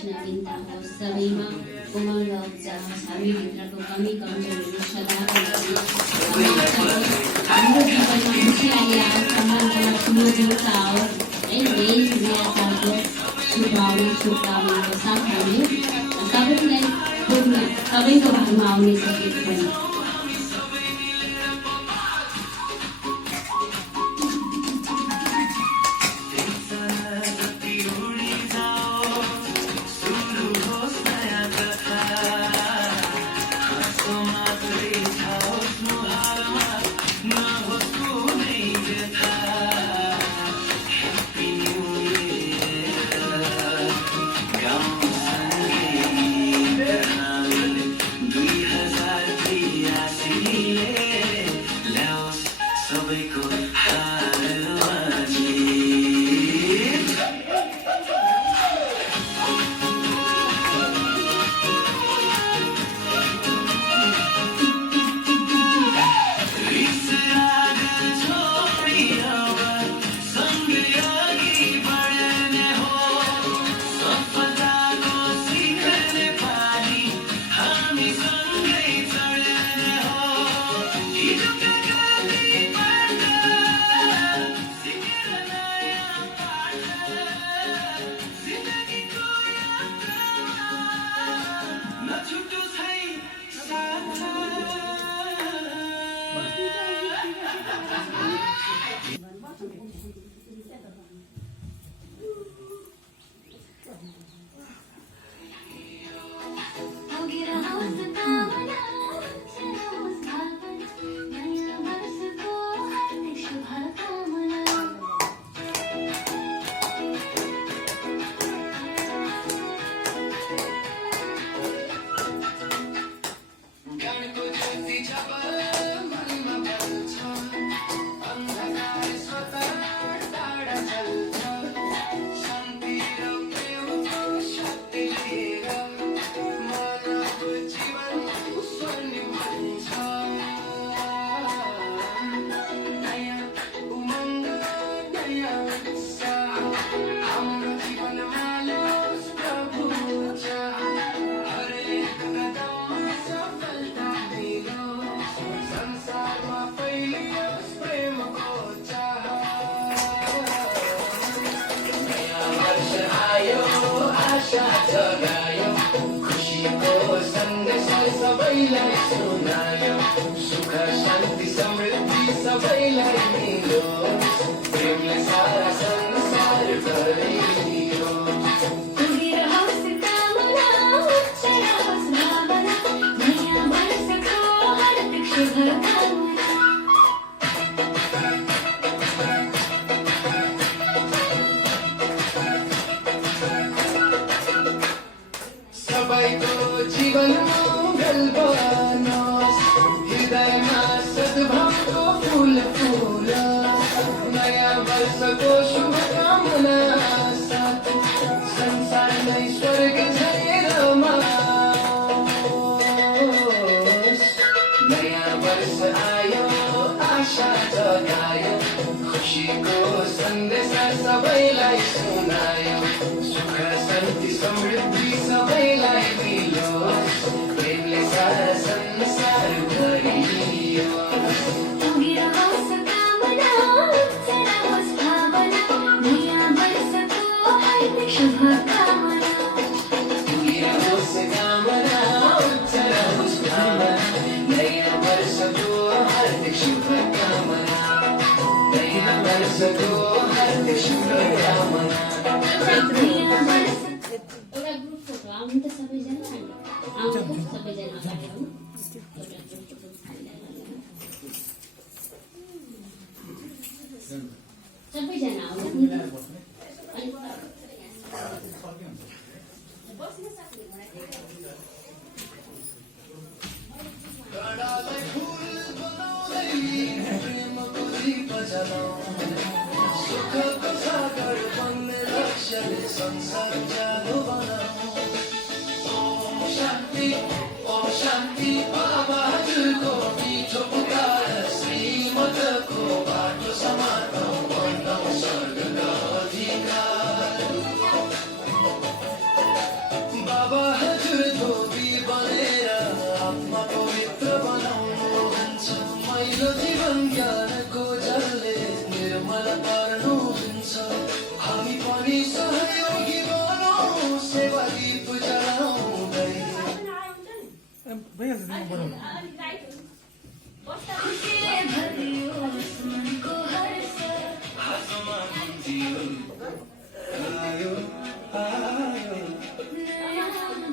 कृष्ण चिन्ता होस् सबैमा कोमल र उपचार होस् हामीभित्रको कमी कमजोरीहरू सदाको लागि समाप्त होस् हाम्रो जीवनमा खुसियाली आओस् सम्बन्धमा ठुलो जोडता आओस् है यही क्रियाचारको शुभकामनाको साथ हामी सबैलाई पुग्न सबैको भागमा आउने सकेको पनि सुख शान्ति समृद्धि सबैलाई मिलो प्रेमले सारा संसार भरियो पुगिरहोस् कामना उच्च रहोस् भावना नयाँ वर्षको हार्दिक शुभकामना सबैको जीवन मङ्गल बनोस् हृदयमा सद्भावको फुल फुलोस् नयाँ वर्षको शुभकामना साथ संसार नै स्वर्ग झैँ रमाओस् नयाँ वर्ष आयो आशा जगायो खुसीको सन्देश सबैलाई सुनायो सुख शान्ति समृद्धि सबैलाई मिलोस् प्रेमले सारा संसार भरियो पुगिरहोस् कामना उच्च रहोस् भावना नयाँ वर्षको हार्दिक शुभकामना पुगिरहोस् कामना उच्च रहोस् भावना नयाँ वर्षको हार्दिक शुभकामना नयाँ वर्षको हार्दिक शुभकामना नयाँ वर्ष एउटा ग्रुप फोटो आउनु त सबैजना आउनु त सबैजना अगाडि आउनु एउटा ग्रुप फोटो सबैजना आउनु अनि बस्न सक्ने डाँडालाई फुल बनाउँदै प्रेमको दीप जलाउँ सुखको सागर बन्ने लक्ष्यले संसार जानो बनाऊ ओम शान्ति बाबा हजुरको मिठो पुकार श्रीमतको बाटो समातौँ बन्नौँ स्वर्गका अधिकार खुसीले भरियोस् मनको हर्ष हाँसोमा गुन्जियो आयो आयो नयाँ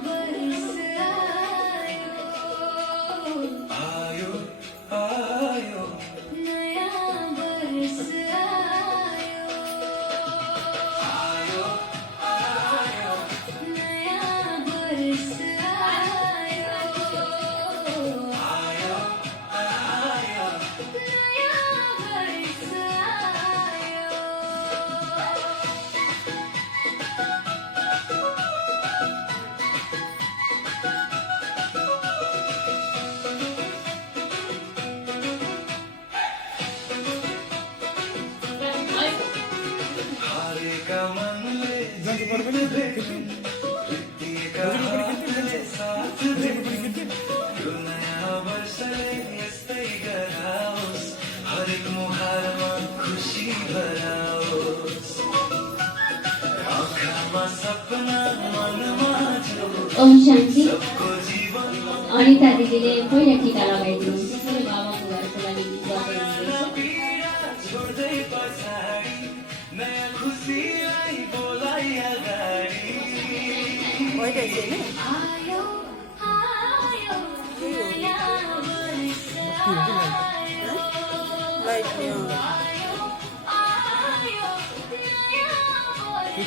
वर्ष आयो आयो आयो नयाँ वर्ष आयो आयो नयाँ वर्ष आयो आयो नयाँ वर्ष हारेका मनले भेट्छन् जितिएका हातले साथ भेट्छन् यो नयाँ वर्षले यस्तै गराओस् हरेक मुहारमा खुसी भराओस् आँखामा सपना मनमा जोस् ओम शान्ति। सबको जीवन अनिता दिदीले पहिला टिका लगाइदिनुहोस् त्यसैले बाबाको घरको लागि गीत गाउँदै हुनुहुन्छ। पीडा छोड्दै पछाडि नयाँ खुसीलाई बोलाइ अगाडि आयो आयो नयाँ वर्ष आयो आयो आयो नयाँ वर्ष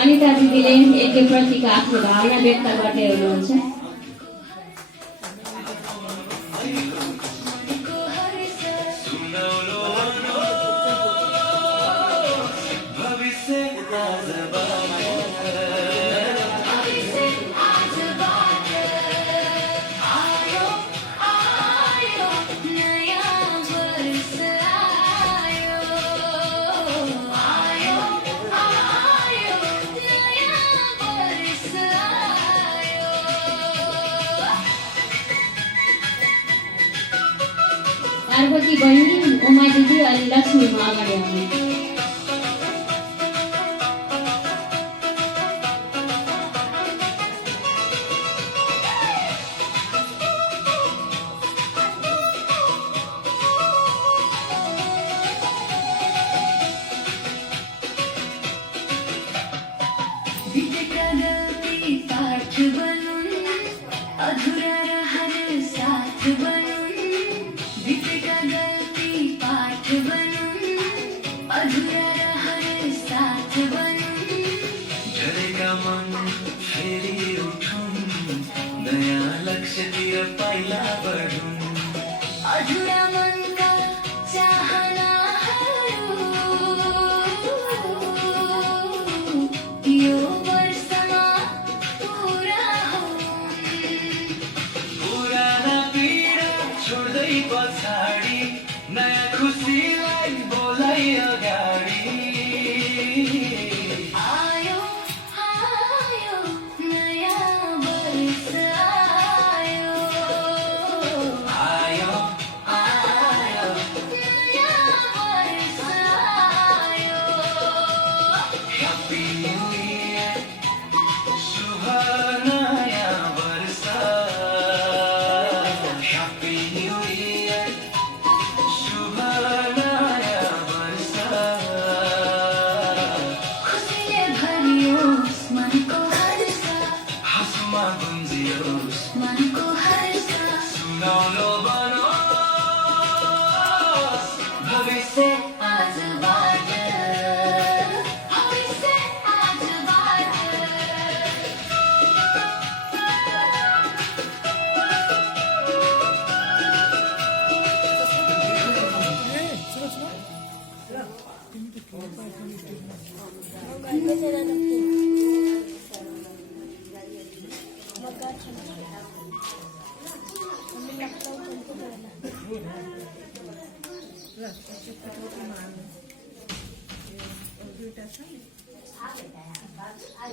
अनिता दिदीले यज्ञप्रतिको आफ्नो भावना व्यक्त गर्दै हुनुहुन्छ। मनको हर्ष सुनौलो बनोस् भविष्य आजबाट भविष्य आजबाट आयो आयो नयाँ वर्ष आयो आयो आयो नयाँ वर्ष आयो पार्वती बहिनी, उमा दिदी अनि लक्ष्मी म अगाडि आउनु। बितेका गल्ती पाठ बनुन् अधुरा रहर साथ बनुन् बितेका गल्ती पाठ बनुन् अधुरा रहर साथ बनुन् झरेका मन फेरि उठुन् नयाँ लक्ष्यतिर पाइला बढुन् अधुरा मनका चाहनाहरू यो वर्षमा पुरा हुन् पुराना पीडा छोड्दै पछाडि नयाँ खुसीलाई बोलाइ अगाडि आयो आयो नयाँ वर्ष आयो आयो आयो नयाँ वर्ष आयो ह्याप्पी न्यू इयर शुभ नयाँ वर्ष ह्याप्पी न्यू इयर शुभ नयाँ वर्ष खुसीले भरियोस् मनको हर्ष हाँसोमा गुन्जियोस् मनको हर्ष सुनौलो बनोस् भविष्य आजबाट भविष्य आजबाट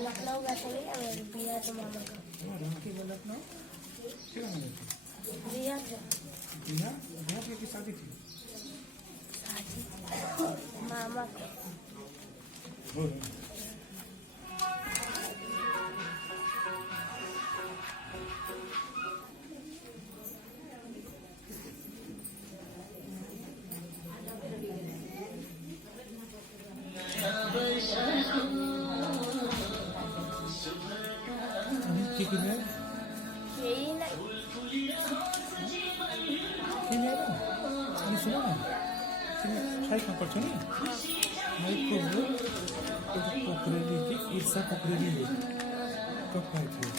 लखनऊ गएको अब बिहा त मामाको दिया था दिया दिया की शादी थी मामा को हो ठीक है यही नहीं किनेर अनि सुन न तिमी साइकमा पढ्छौ नि माइकको हो एउटा पोखरेली कि ईर्षा पोखरेलीले टक्कर थियो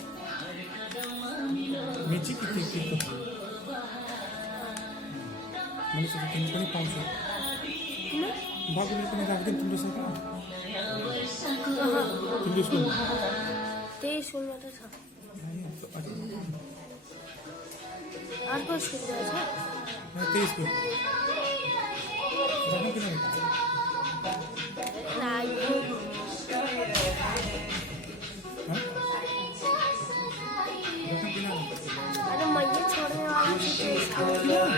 मेची कि त्यो के थियो मैले सोचे तिमी पनि पाउँछौ बाबुले पनि राख्दैन तिम्रो साइकमा तिम्रो स्कुलमा त्यही स्कुलमा त छ अर्को स्कुलमा छ त्यही स्कुल जानु किन लाग्यो अरे मैं ये छोड़ने वाला थी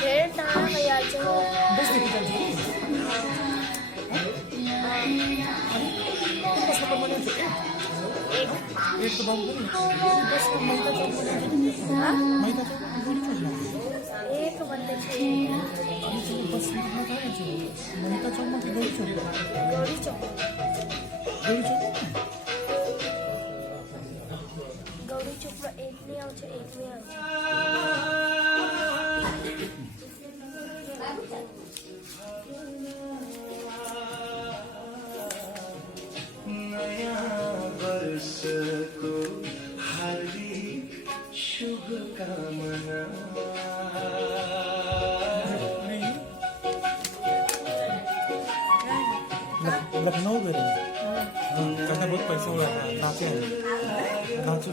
डेढ़ टाइम भैया जो बस देखि जान्छ कसको बनाउँछ एक त बाबु पनि कसको मैदा चौक बनाउँछ मैदा चौक बनाउँछ एक बंदे थे बस मैदा चौकमा कि गौरी चौक गौरी चौक गौरी चौक गौरी चौक में एक में आउँछ एक में आउँछ नयाँ वर्षको हार्दिक शुभकामना लखनऊ गए कहते बहुत पैसा हुआ था नाचे नाचो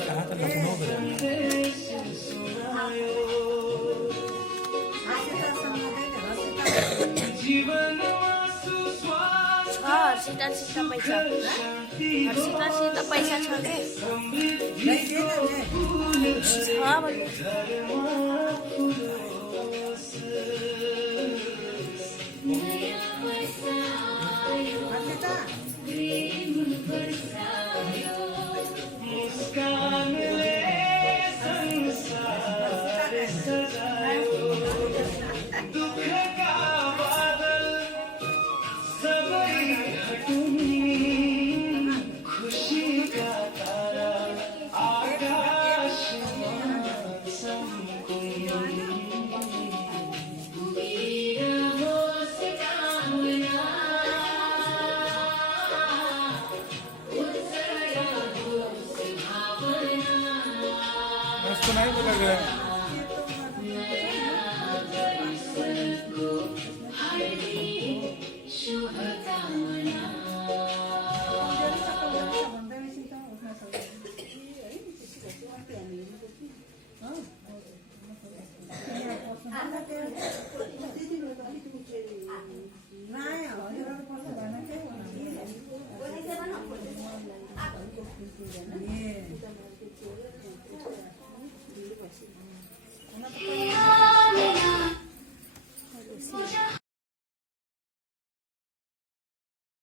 कहा था लखनऊ गए हर्षिता पैसा छ के छ भने मुस्कानले संसार सजायो दुःखका बादल सबै हटुन् खुसीका तारा आकाशमा सम्कुन् उसको नहीं बोला गया नहीं